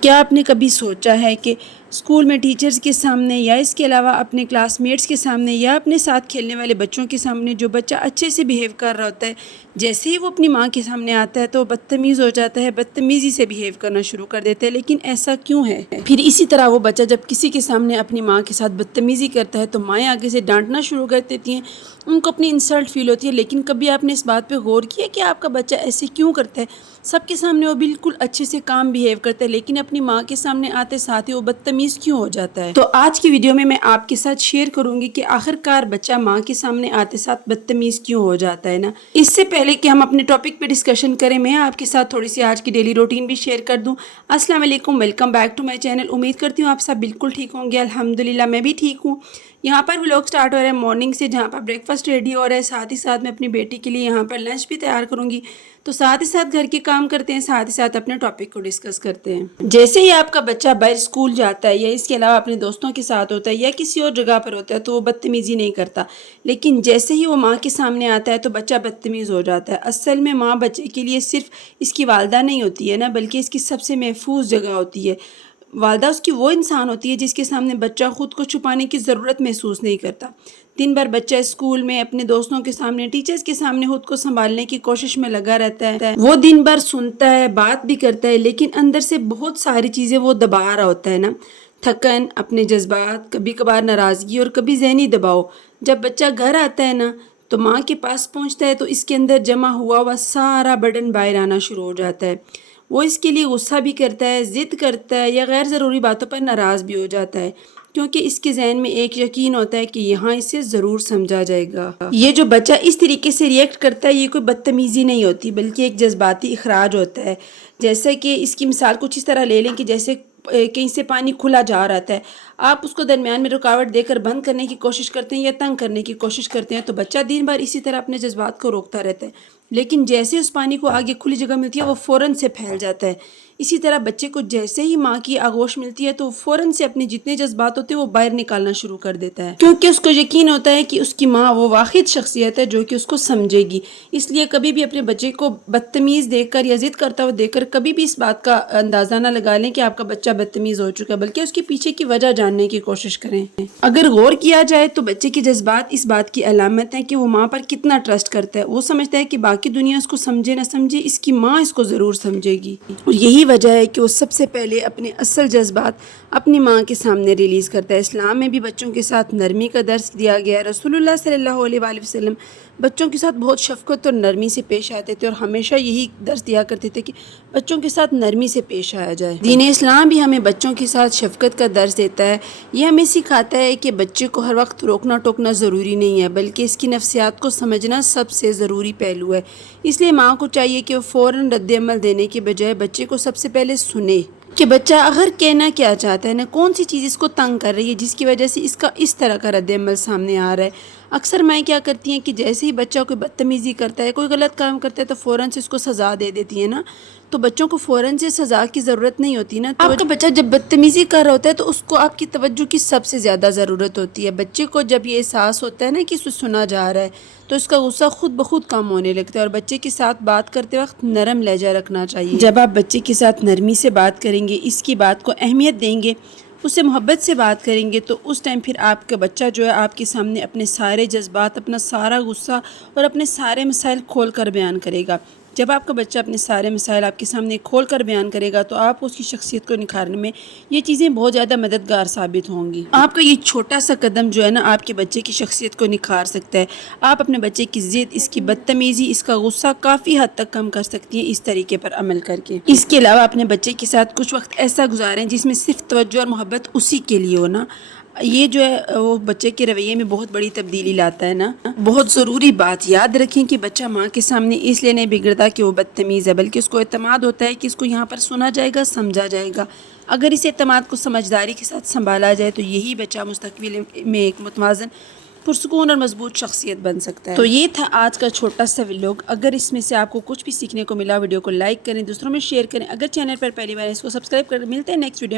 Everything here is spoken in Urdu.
کیا آپ نے کبھی سوچا ہے کہ اسکول میں ٹیچرز کے سامنے یا اس کے علاوہ اپنے کلاس میٹس کے سامنے یا اپنے ساتھ کھیلنے والے بچوں کے سامنے جو بچہ اچھے سے بیہیو کر رہا ہوتا ہے، جیسے ہی وہ اپنی ماں کے سامنے آتا ہے تو وہ بدتمیز ہو جاتا ہے، بدتمیزی سے بیہیو کرنا شروع کر دیتا ہے؟ لیکن ایسا کیوں ہے؟ پھر اسی طرح وہ بچہ جب کسی کے سامنے اپنی ماں کے ساتھ بدتمیزی کرتا ہے تو مائیں آگے سے ڈانٹنا شروع کر دیتی ہیں، ان کو اپنی انسلٹ فیل ہوتی ہے۔ لیکن کبھی آپ نے اس بات پہ غور کیا کہ آپ کا بچہ ایسے کیوں کرتا ہے؟ سب کے سامنے وہ بالکل اچھے سے کام بیہیو کرتا ہے، لیکن اپنی ماں کے سامنے آتے ساتھ ہی وہ بدتمیز کیوں ہو جاتا ہے؟ تو آج کی ویڈیو میں آپ کے ساتھ شیئر کروں گی کہ آخر کار بچہ ماں کے سامنے آتے ساتھ بدتمیز کیوں ہو جاتا ہے نا۔ اس سے پہلے کہ ہم اپنے ٹاپک پہ ڈسکشن کریں، میں آپ کے ساتھ تھوڑی سی آج کی ڈیلی روٹین بھی شیئر کر دوں۔ السلام علیکم، welcome back to my channel. امید کرتی ہوں آپ سب بالکل ٹھیک ہوں گے، الحمدللہ میں بھی ٹھیک ہوں۔ یہاں پر ولاگ سٹارٹ ہو رہا ہے مارننگ سے، جہاں پر بریک فاسٹ ریڈی ہو رہا ہے، ساتھ ہی ساتھ میں اپنی بیٹی کے لیے یہاں پر لنچ بھی تیار کروں گی۔ تو ساتھ ہی ساتھ گھر کے کام کرتے ہیں، ساتھ ہی ساتھ اپنے ٹاپک کو ڈسکس کرتے ہیں۔ جیسے ہی آپ کا بچہ باہر اسکول جاتا ہے یا اس کے علاوہ اپنے دوستوں کے ساتھ ہوتا ہے یا کسی اور جگہ پر ہوتا ہے تو وہ بدتمیزی نہیں کرتا، لیکن جیسے ہی وہ ماں کے سامنے آتا ہے تو بچہ بدتمیز ہو جاتا ہے۔ اصل میں ماں بچے کے لیے صرف اس کی والدہ نہیں ہوتی ہے نا، بلکہ اس کی سب سے محفوظ جگہ ہوتی ہے۔ والدہ اس کی وہ انسان ہوتی ہے جس کے سامنے بچہ خود کو چھپانے کی ضرورت محسوس نہیں کرتا۔ دن بھر بچہ اسکول میں اپنے دوستوں کے سامنے، ٹیچرز کے سامنے خود کو سنبھالنے کی کوشش میں لگا رہتا ہے۔ وہ دن بھر سنتا ہے، بات بھی کرتا ہے، لیکن اندر سے بہت ساری چیزیں وہ دبا رہا ہوتا ہے نا۔ تھکن، اپنے جذبات، کبھی کبھار ناراضگی اور کبھی ذہنی دباؤ۔ جب بچہ گھر آتا ہے نا تو ماں کے پاس پہنچتا ہے تو اس کے اندر جمع ہوا سارا برڈن باہر آنا شروع ہو جاتا ہے۔ وہ اس کے لیے غصہ بھی کرتا ہے، ضد کرتا ہے یا غیر ضروری باتوں پر ناراض بھی ہو جاتا ہے، کیونکہ اس کے ذہن میں ایک یقین ہوتا ہے کہ یہاں اسے ضرور سمجھا جائے گا۔ یہ جو بچہ اس طریقے سے ریئیکٹ کرتا ہے یہ کوئی بدتمیزی نہیں ہوتی، بلکہ ایک جذباتی اخراج ہوتا ہے۔ جیسے کہ اس کی مثال کچھ اس طرح لے لیں کہ جیسے کہیں سے پانی کھلا جا رہا ہے، آپ اس کو درمیان میں رکاوٹ دے کر بند کرنے کی کوشش کرتے ہیں یا تنگ کرنے کی کوشش کرتے ہیں، تو بچہ دن بھر اسی طرح اپنے جذبات کو روکتا رہتا ہے، لیکن جیسے اس پانی کو آگے کھلی جگہ ملتی ہے وہ فوراً سے پھیل جاتا ہے۔ اسی طرح بچے کو جیسے ہی ماں کی آغوش ملتی ہے تو وہ فوراً سے اپنے جتنے جذبات ہوتے ہیں وہ باہر نکالنا شروع کر دیتا ہے، کیونکہ اس کو یقین ہوتا ہے کہ اس کی ماں وہ واحد شخصیت ہے جو کہ اس کو سمجھے گی۔ اس لیے کبھی بھی اپنے بچے کو بدتمیز دیکھ کر یا ضد کرتا ہوا دیکھ کر کبھی بھی اس بات کا اندازہ نہ لگا لیں کہ آپ کا بچہ بدتمیز ہو چکا ہے، بلکہ اس کے پیچھے کی وجہ جاننے کی کوشش کریں۔ اگر غور کیا جائے تو بچے کے جذبات اس بات کی علامت ہیں کہ وہ ماں پر کتنا ٹرسٹ کرتا ہے۔ وہ سمجھتا ہے کہ باقی دنیا اس کو سمجھے نہ سمجھے، اس کی ماں اس کو ضرور سمجھے گی، اور یہی وجہ ہے کہ وہ سب سے پہلے اپنے اصل جذبات اپنی ماں کے سامنے ریلیز کرتا ہے۔ اسلام میں بھی بچوں کے ساتھ نرمی کا درس دیا گیا ہے۔ رسول اللہ صلی اللہ علیہ وآلہ وسلم بچوں کے ساتھ بہت شفقت اور نرمی سے پیش آتے تھے، اور ہمیشہ یہی درس دیا کرتے تھے کہ بچوں کے ساتھ نرمی سے پیش آیا جائے۔ دین اسلام بھی ہمیں بچوں کے ساتھ شفقت کا درس دیتا ہے۔ یہ ہمیں سکھاتا ہے کہ بچے کو ہر وقت روکنا ٹوکنا ضروری نہیں ہے، بلکہ اس کی نفسیات کو سمجھنا سب سے ضروری پہلو ہے۔ اس لیے ماں کو چاہیے کہ وہ فوراً رد عمل دینے کے بجائے بچے کو سب سے پہلے سنے کہ بچہ آخر کہنا کیا چاہتا ہے نا، کون سی چیز اس کو تنگ کر رہی ہے جس کی وجہ سے اس کا اس طرح کا رد عمل سامنے آ رہا ہے۔ اکثر مائیں کیا کرتی ہیں کہ جیسے ہی بچہ کوئی بدتمیزی کرتا ہے، کوئی غلط کام کرتا ہے تو فوراً سے اس کو سزا دے دیتی ہے نا۔ تو بچوں کو فوراً سے سزا کی ضرورت نہیں ہوتی نا۔ آپ کا بچہ جب بدتمیزی کر رہا ہوتا ہے تو اس کو آپ کی توجہ کی سب سے زیادہ ضرورت ہوتی ہے۔ بچے کو جب یہ احساس ہوتا ہے نا کہ اسے سنا جا رہا ہے تو اس کا غصہ خود بخود کم ہونے لگتا ہے، اور بچے کے ساتھ بات کرتے وقت نرم لہجہ رکھنا چاہیے۔ جب آپ بچے کے ساتھ نرمی سے بات کریں گے، اس کی بات کو اہمیت دیں گے، اسے محبت سے بات کریں گے، تو اس ٹائم پھر آپ کا بچہ جو ہے آپ کے سامنے اپنے سارے جذبات، اپنا سارا غصہ اور اپنے سارے مسائل کھول کر بیان کرے گا۔ جب آپ کا بچہ اپنے سارے مسائل آپ کے سامنے کھول کر بیان کرے گا تو آپ اس کی شخصیت کو نکھارنے میں یہ چیزیں بہت زیادہ مددگار ثابت ہوں گی۔ آپ کا یہ چھوٹا سا قدم جو ہے نا آپ کے بچے کی شخصیت کو نکھار سکتا ہے۔ آپ اپنے بچے کی ضد، اس کی بدتمیزی، اس کا غصہ کافی حد تک کم کر سکتی ہیں اس طریقے پر عمل کر کے۔ اس کے علاوہ اپنے بچے کے ساتھ کچھ وقت ایسا گزاریں جس میں صرف توجہ اور محبت اسی کے لیے ہو نا۔ یہ جو ہے وہ بچے کے رویے میں بہت بڑی تبدیلی لاتا ہے نا۔ بہت ضروری بات یاد رکھیں کہ بچہ ماں کے سامنے اس لیے نہیں بگڑتا کہ وہ بدتمیز ہے، بلکہ اس کو اعتماد ہوتا ہے کہ اس کو یہاں پر سنا جائے گا، سمجھا جائے گا۔ اگر اس اعتماد کو سمجھداری کے ساتھ سنبھالا جائے تو یہی بچہ مستقبل میں ایک متوازن، پرسکون اور مضبوط شخصیت بن سکتا ہے۔ تو یہ تھا آج کا چھوٹا سا ولاگ۔ اگر اس میں سے آپ کو کچھ بھی سیکھنے کو ملا، ویڈیو کو لائک کریں، دوسروں میں شیئر کریں۔ اگر چینل پر پہلی بار اس کو سبسکرائب کریں۔ ملتے ہیں نیکسٹ ویڈیو میں۔